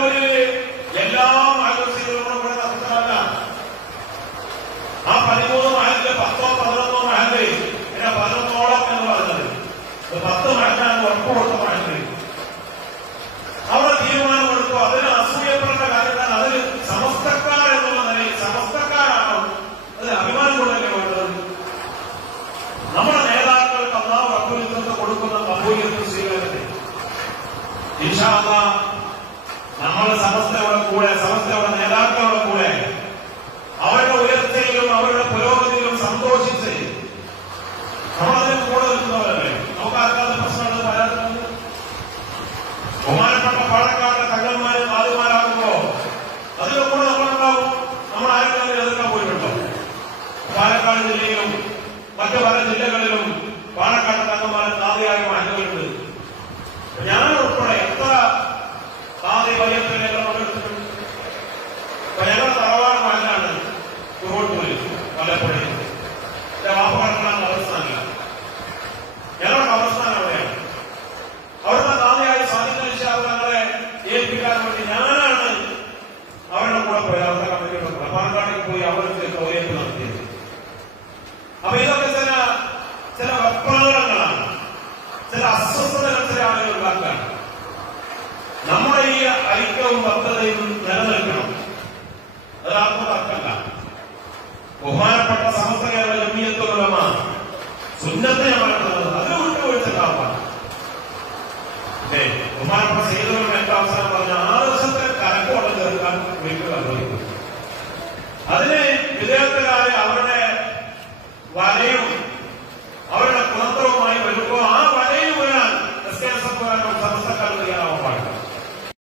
വടലൂരിൽ എല്ലാ മഹല്ലസികളും ഇവിടെ നടത്തുന്നതല്ല. ആ പതിമൂന്ന് മഹലിൽ പത്തോ പതിനൊന്നോ മഹൽ പിന്നെ പതിനൊന്നോളം എന്ന് പറഞ്ഞത്. പത്ത് മഹലാണ് ഉറപ്പ് കൊടുത്ത മഹൽ. അവിടെ തീരുമാനമെടുത്തു. അതിന് അസൂയപ്പെടേണ്ട കാര്യമാണ് അതിൽ സമസ്തക്കാർ എന്നുള്ള നിലയിൽ സമസ്തക്കാരാണോ? അതിന് അഭിമാനം കൊണ്ടല്ലേ വേണ്ടത്? നമ്മുടെ നേതാക്കൾക്ക് അള്ളാഹു അഭ്യുദ്ധത്തെ കൊടുക്കുന്ന കബൂലിയത്ത് സ്വീകരണത്തെ ഇൻഷാല്ല നമ്മൾ സമസ്തയുടെ കൂടെ സമസ്തയുടെ നേതാക്കളുടെ കൂടെ. അവരുടെ ഉയർച്ചയിലും അവരുടെ പുരോഗതിയിലും സന്തോഷിച്ച് നമ്മളതിന് കൂടെ നിൽക്കുന്നവരല്ലേ? നമുക്ക് ആർക്കാത്ത പ്രശ്നമാണ് പരാതി ബഹുമാനപ്പെട്ട പാലക്കാട് തങ്ങന്മാരും മാതുമാരാകുമ്പോ അതിന്റെ കൂടെ നമ്മളുണ്ടാവും. നമ്മൾ ആരെങ്കിലും എതിർക്കാൻ പോയിട്ടുണ്ടോ? പാലക്കാട് ജില്ലയിലും മറ്റു പല ജില്ലകളിലും പാലക്കാട് തങ്ങന്മാരും താതയായ മലപ്പുഴയിൽ എന്റെ വാപ്പ കിടക്കുന്ന കബർസ്ഥാനില്ല ഞങ്ങളുടെ കബർസ്ഥാൻ അവിടെയാണ്. അവിടുത്തെ താതയായി സാധിക്കുന്ന ഞങ്ങളെ ഏൽപ്പിക്കാൻ വേണ്ടി ഞാനാണ് അവരുടെ കൂടെ പോയത്. അവരുടെ കമ്മിറ്റിയുടെ കൂടെ. പോയി അവർക്ക് തോയേറ്റ് നടത്തിയത്. അപ്പൊ ഇതൊക്കെ ചില ചില വെപ്രാളങ്ങളാണ്. ചില അസ്വസ്ഥതകൾ ചില ആളുകൾ ഉണ്ടാക്കുകയാണ്. നമ്മുടെ ഈ ഐക്യവും ഭക്തതയും നിലനിൽക്കണം. അതാർക്കും തർക്കല്ല ബഹുമാനപ്പെട്ട സമസ്ത കേരള ജമിയത്തുലമ സുന്നത്തെ വളർത്തുന്നത് അതിന് വിട്ടുവീഴ്ചക്കാവാണ് ബഹുമാനപ്പെട്ട ചെയ്തവരും എന്റെ അവസരം പറഞ്ഞ ആദർശത്തെ കരക്കോടെ തീർക്കാൻ വീട്ടിൽ അവരുടെ വലയും